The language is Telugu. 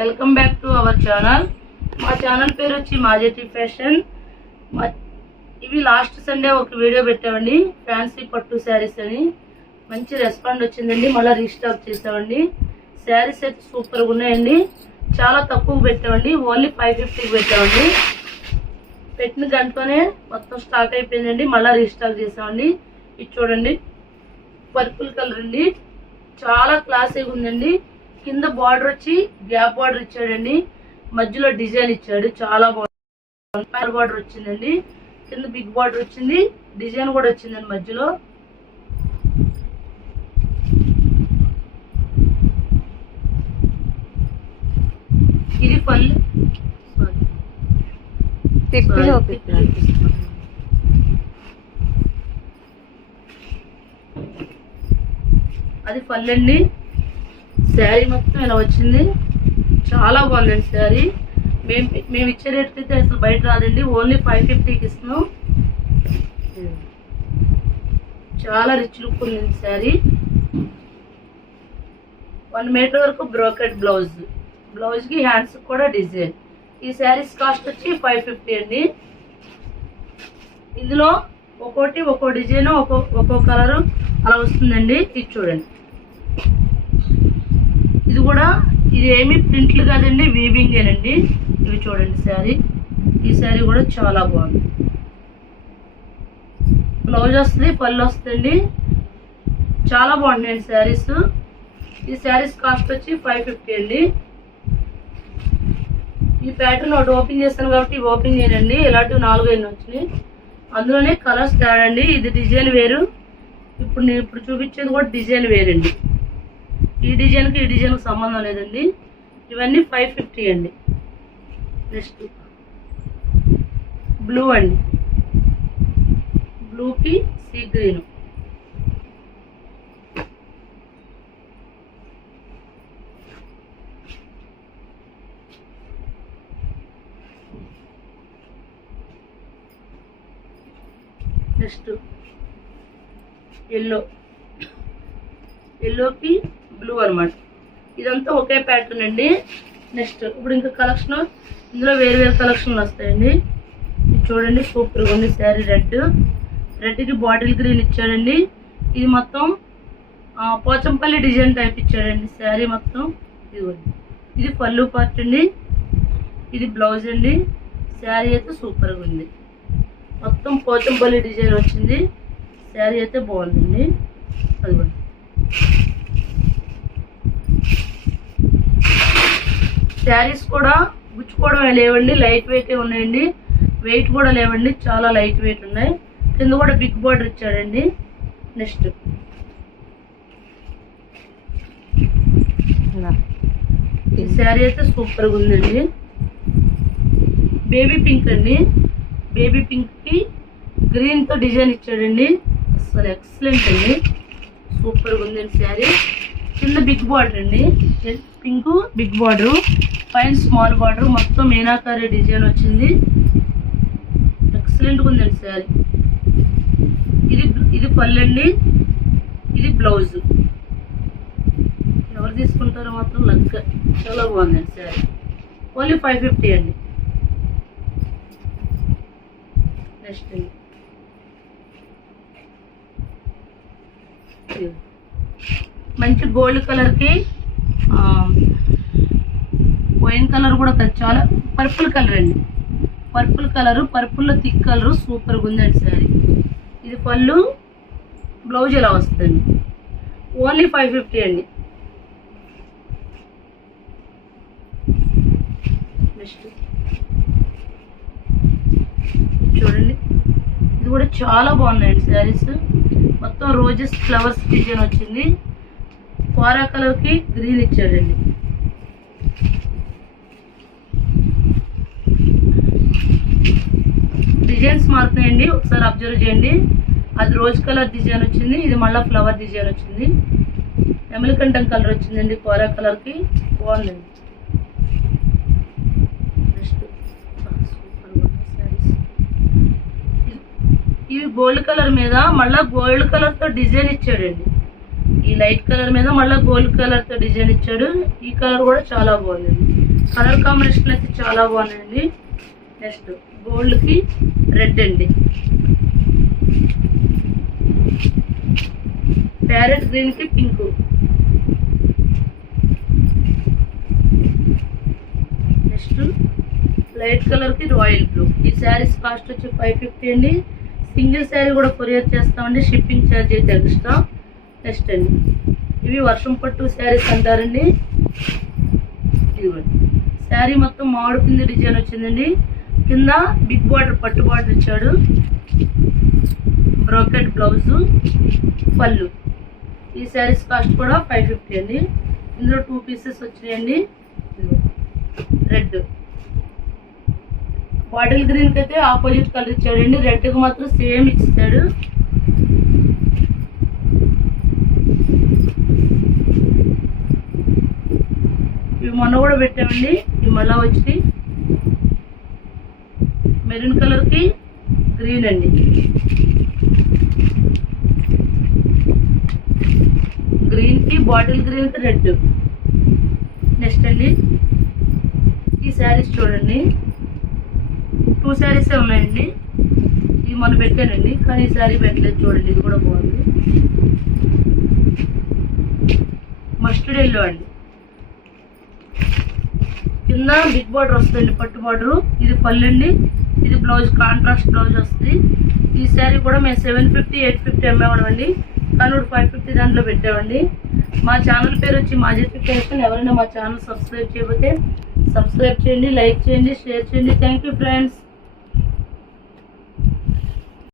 Welcome back to our channel మా ఛానల్ పేరు వచ్చి మాజెటి ఫ్యాషన్ మా ఇవి లాస్ట్ సండే ఒక వీడియో పెట్టామండి. ఫ్యాన్సీ పట్టు శారీస్ అని. మంచి రెస్పాండ్ వచ్చిందండి. మళ్ళీ రీస్టాక్ చేసామండి. శారీస్ అయితే సూపర్గా ఉన్నాయండి. చాలా తక్కువ పెట్టామండి. ఓన్లీ ఫైవ్ ఫిఫ్టీకి పెట్టామండి. పెట్టిన గంటలోనే మొత్తం స్టాక్ అయిపోయిందండి. మళ్ళీ రీస్టాక్ చేసామండి. ఇది చూడండి. పర్పుల్ కలర్ అండి. చాలా క్లాసీగా ఉందండి. కింద బార్డర్ వచ్చి గ్యాప్ బార్డర్ ఇచ్చాడండి. మధ్యలో డిజైన్ ఇచ్చాడు. చాలా బాగుంది. బార్డర్ వచ్చిందండి. కింద బిగ్ బార్డర్ వచ్చింది. డిజైన్ కూడా వచ్చిందండి మధ్యలో. ఇది పళ్ళు. అది పల్లెండి శారీ మొత్తం ఇలా వచ్చింది. చాలా బాగుందండి శారీ. మేము మేము ఇచ్చే రేట్ అయితే అసలు బయట రాదండి. ఓన్లీ ఫైవ్ ఫిఫ్టీకి ఇస్తున్నాం. చాలా రిచ్ లుక్ ఉంది శారీ. వన్ మీటర్ వరకు బ్రోకెట్ బ్లౌజ్ బ్లౌజ్కి హ్యాండ్స్ కూడా డిజైన్ ఈ శారీస్ కాస్ట్ వచ్చి ఫైవ్ ఫిఫ్టీ అండి. ఇందులో ఒక్కోటి ఒక్కో డిజైన్ ఒక్కో ఒక్కో కలర్ అలా వస్తుందండి. ఇది చూడండి. కూడా ఇది ఏమి ప్రింట్లు కాదండి వీవింగేనండి ఇవి చూడండి శారీ. ఈ శారీ కూడా చాలా బాగుంది. బ్లౌజ్ వస్తుంది పళ్ళు వస్తుంది చాలా బాగుంటాయండి శారీస్. ఈ శారీస్ కాస్ట్ వచ్చి ఫైవ్ ఫిఫ్టీ అండి. ఈ ప్యాటర్న్ ఒకటి ఓపెన్ చేస్తాను కాబట్టి ఓపెన్ చేయనండి. ఇలాంటివి నాలుగు ఎన్ని వచ్చినాయి. అందులోనే కలర్స్ తేడండి ఇది డిజైన్ వేరు. ఇప్పుడు నేను ఇప్పుడు చూపించేది కూడా డిజైన్ వేరండి. ఈ డిజైన్కి ఈ డిజైన్కి సంబంధం లేదండి. ఇవన్నీ ఫైవ్ ఫిఫ్టీ అండి. నెక్స్ట్ బ్లూ అండి. బ్లూకి సీ గ్రీన్ నెక్స్ట్ ఎల్లో ఎల్లోకి బ్లూ అనమాట ఇదంతా ఒకే ప్యాటర్న్ అండి. నెక్స్ట్ ఇప్పుడు ఇంకా కలెక్షన్ ఇందులో వేరు వేరు కలెక్షన్లు వస్తాయండి. ఇది చూడండి సూపర్గా ఉంది శారీ రెడ్ రెడ్కి బాటిల్ గ్రీన్ ఇచ్చాడండి. ఇది మొత్తం పోచంపల్లి డిజైన్ టైప్ ఇచ్చాడండి శారీ మొత్తం. ఇదిగోండి. ఇది పళ్ళు పార్ట్ అండి. ఇది బ్లౌజ్ అండి. శారీ అయితే సూపర్గా ఉంది. మొత్తం పోచంపల్లి డిజైన్ వచ్చింది. శారీ అయితే బాగుందండి. అదిగోండి. శారీస్ కూడా గుచ్చుకోవడం లేవండి లైట్ వెయిట్ ఉన్నాయండి. వెయిట్ కూడా లేవండి చాలా లైట్ వెయిట్ ఉన్నాయి. కింద కూడా బిగ్ బార్డర్ ఇచ్చాడండి. నెక్స్ట్ ఈ శారీ అయితే సూపర్గా ఉందండి. బేబీ పింక్ అండి. బేబీ పింక్కి గ్రీన్తో డిజైన్ ఇచ్చాడండి. అసలు ఎక్సలెంట్ అండి. సూపర్గా ఉందండి శారీ. కింద బిగ్ బార్డర్ అండి. పింక్ బిగ్ బార్డర్ పైన స్మాల్ బార్డర్ మొత్తం మీనాకారి డిజైన్ వచ్చింది. ఎక్సలెంట్గా ఉందండి శారీ ఇది ఇది పల్లెండి ఇది బ్లౌజ్ ఎవరు తీసుకుంటారో మాత్రం లక్క. చాలా బాగుందండి శారీ ఓన్లీ ఫైవ్ ఫిఫ్టీ అండి. నెక్స్ట్ అండి. మంచి గోల్డ్ కలర్కి వైన్ కలర్ కూడా చాలా పర్పుల్ కలర్ అండి. పర్పుల్ కలర్ పర్పుల్లో థిక్ కలర్ సూపర్గా ఉందండి శారీ. ఇది పళ్ళు బ్లౌజ్ ఇలా వస్తుంది ఓన్లీ ఫైవ్ ఫిఫ్టీ అండి. నెక్స్ట్ చూడండి. ఇది కూడా చాలా బాగున్నాయండి శారీస్. మొత్తం రోజెస్ ఫ్లవర్స్ డిజైన్ వచ్చింది. కోరా కలర్కి గ్రీన్ ఇచ్చాడండి. డిజైన్స్ మారుతున్నాయండి ఒకసారి అబ్జర్వ్ చేయండి. అది రోజ్ కలర్ డిజైన్ వచ్చింది ఇది మళ్ళీ ఫ్లవర్ డిజైన్ వచ్చింది. ఎమలికంఠం కలర్ వచ్చిందండి కోరా కలర్కి బాగుందండి నెక్స్ట్ ఇవి గోల్డ్ కలర్ మీద మళ్ళీ గోల్డ్ కలర్తో డిజైన్ ఇచ్చాడండి. ఈ లైట్ కలర్ మీద మళ్ళీ గోల్డ్ కలర్తో డిజైన్ ఇచ్చాడు. ఈ కలర్ కూడా చాలా బాగుందండి. కలర్ కాంబినేషన్ అయితే చాలా బాగుందండి. నెక్స్ట్ గోల్డ్కి రెడ్ అండి. ప్యారెట్ గ్రీన్కి పింక్. నెక్స్ట్ లైట్ కలర్కి రాయల్ బ్లూ. ఈ శారీస్ కాస్ట్ వచ్చి ఫైవ్ ఫిఫ్టీ అండి. సింగిల్ శారీ కూడా కొరియర్ చేస్తామండి. షిప్పింగ్ ఛార్జ్ అయితే ఎక్స్ట్రా. నెక్స్ట్ అండి. ఇవి వర్షం పట్టు శారీస్ అంటారండి. ఇదిగోండి. శారీ మొత్తం మామిడి కింద డిజైన్ వచ్చిందండి. కింద బిగ్ బార్డర్ పట్టు బార్డర్ ఇచ్చాడు. బ్రోకెట్ బ్లౌజు పళ్ళు. ఈ శారీస్ కాస్ట్ కూడా ఫైవ్ ఫిఫ్టీ అండి. ఇందులో టూ పీసెస్ వచ్చినాయండి. రెడ్ బాటిల్ గ్రీన్కి అయితే ఆపోజిట్ కలర్ ఇచ్చాడండి. రెడ్కి మాత్రం సేమ్ ఇచ్చాడు. ఇవి మొన్న కూడా పెట్టామండి. ఇవి మళ్ళా వచ్చి మెరూన్ కలర్కి గ్రీన్ అండి. గ్రీన్కి బాటిల్ గ్రీన్కి రెడ్. నెక్స్ట్ అండి. ఈ శారీస్ చూడండి. టూ శారీసే ఉన్నాయండి ఇది మొన్న పెట్టానండి కానీ ఈ శారీ పెట్టలేదు చూడండి ఇది కూడా బాగుంది. మస్టర్డ్ ఎల్లో అండి. కింద బిగ్ బార్డర్ వస్తుంది పట్టు బార్డరు. ఇది పళ్ళు అండి. ఇది బ్లౌజ్ కాంట్రాస్ట్ బ్లౌజ్ వస్తుంది. ఈ శారీ కూడా మేము సెవెన్ ఫిఫ్టీ ఎయిట్ ఫిఫ్టీ అమ్మేవాడమండి కానీ ఇప్పుడు ఫైవ్ ఫిఫ్టీ దాంట్లో పెట్టామండి. మా ఛానల్ పేరు వచ్చి మాజెట్ ఫిఫ్టీ ఎవరైనా మా ఛానల్ సబ్స్క్రైబ్ చేయకపోతే సబ్స్క్రైబ్ చేయండి లైక్ చేయండి షేర్ చేయండి. Thank you friends